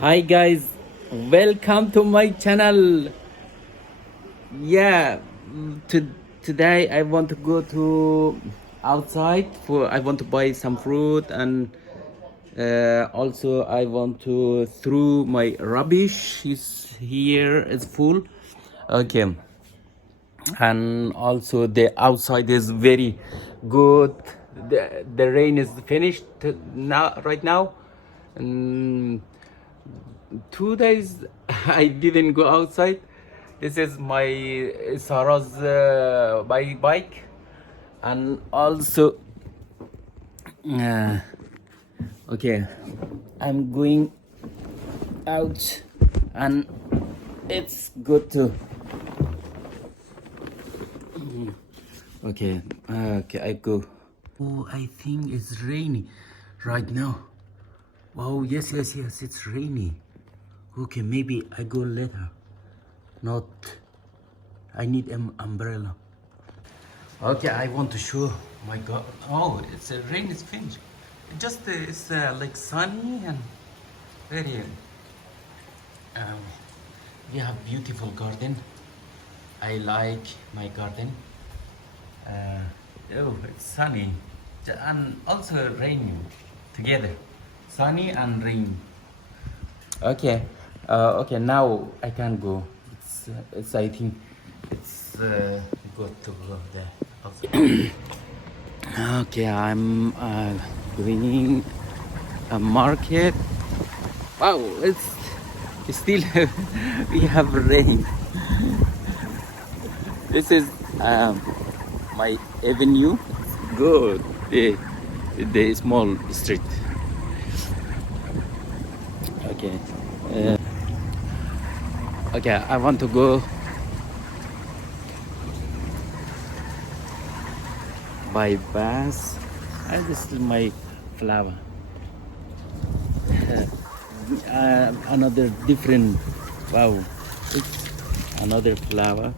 Hi guys, welcome to my channel. Yeah, today I want to go to outside for I want to buy some fruit and also I want to throw my rubbish. Is here it's full. Okay, and also the outside is very good. The rain is finished now right now. And 2 days I didn't go outside. This is my Sarah's bike, and also uh, okay, I'm going out, and it's good to okay I go. Oh, I think it's rainy right now. Wow, yes, it's rainy. Okay, maybe I go later. Not, I need an umbrella. Okay, I want to show my God. Oh, it's rain is finished. It just it's like sunny and very. Um, we have beautiful garden. I like my garden. Oh, it's sunny and also raining together. Sunny and rain. Okay, okay. Now I can go. It's I think it's good to go there. Also. Okay, I'm going a market. Wow, it's still we have rain. This is my avenue. Good, the small street. Okay, uh, okay. I want to go by bus. This is my flower. Another different. Wow, it's another flower.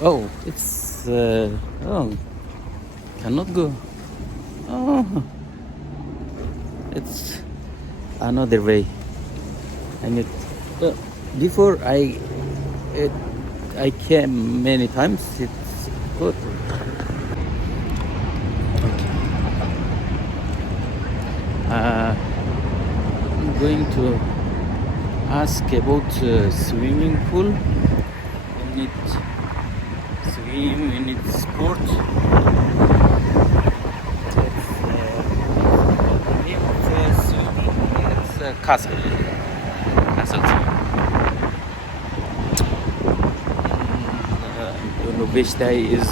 Oh, it's oh, cannot go. Oh, it's another way. And it before it, I came many times. It's good. I'm going to ask about swimming pool. We need swim. We need sport. It's swimming. It's a castle. Castle. Don't know which day is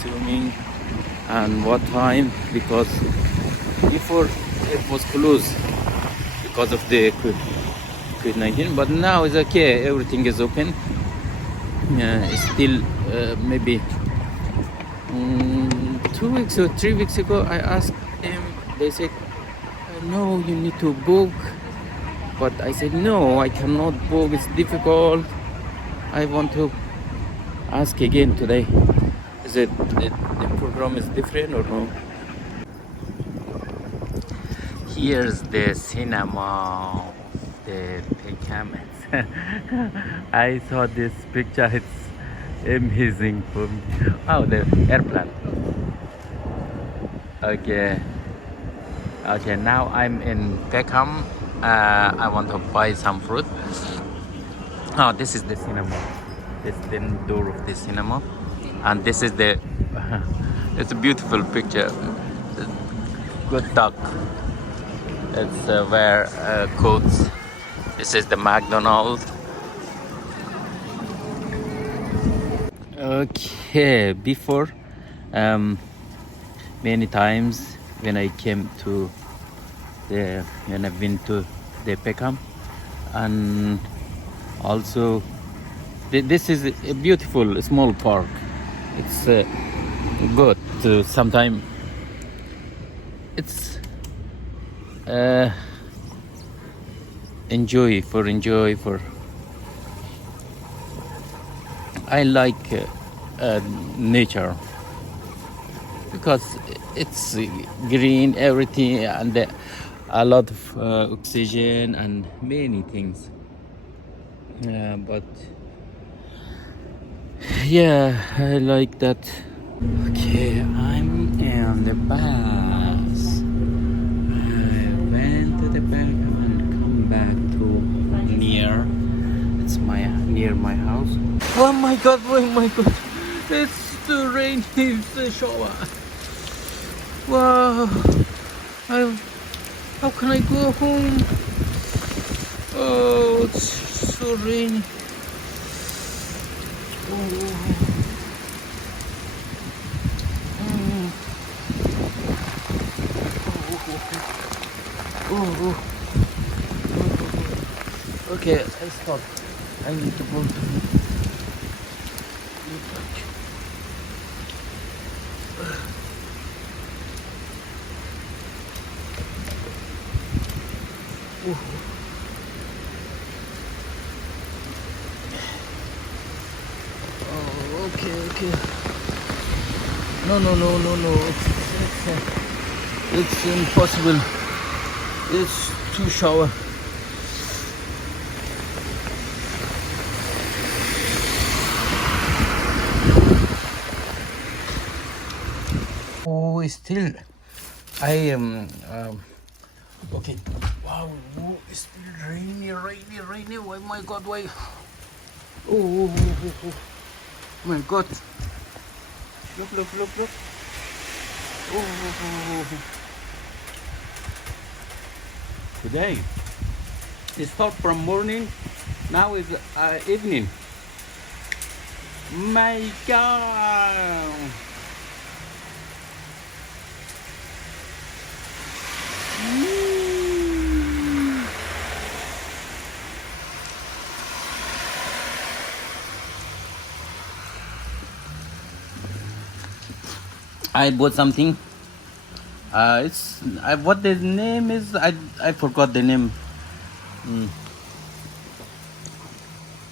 swimming and what time, because before it was closed because of the COVID-19, but now it's okay. Everything is open. Still, maybe 2 weeks or 3 weeks ago, I asked them. They said, "No, you need to book." But I said, "No, I cannot book. It's difficult. I want to ask again today. Is it the program is different or no?" Here's the cinema, the Peckham. I saw this picture. It's amazing for me. Oh, the airplane. Okay. Okay. Now I'm in Peckham. I want to buy some fruit. Oh, this is the cinema. This is the door of the cinema, and this is the. It's a beautiful picture. Good duck. It's where coats. This is the McDonald's. Okay, before many times when I came to when I've been to the Peckham, and also this is a beautiful small park. It's good. Sometimes it's enjoy for. I like nature. because it's green, everything, and a lot of oxygen and many things. But yeah, I like that. Okay, I'm in the bus. I went to the back and come back to near. It's near my house. Oh my god! Oh my god! It's too rainy. It's the shower. Wow! I, how can I go home? Oh, it's so rainy. Oh. Oh, okay, I stop. I need to go to the back. Oh, okay. No. It's impossible. It's too shower. Oh, still, I am. Okay. Wow, it's still rainy. Oh my God, why? Oh my God. Look. Oh. Today, it start from morning. Now is evening. My God. I bought something. It's what the name is. I forgot the name.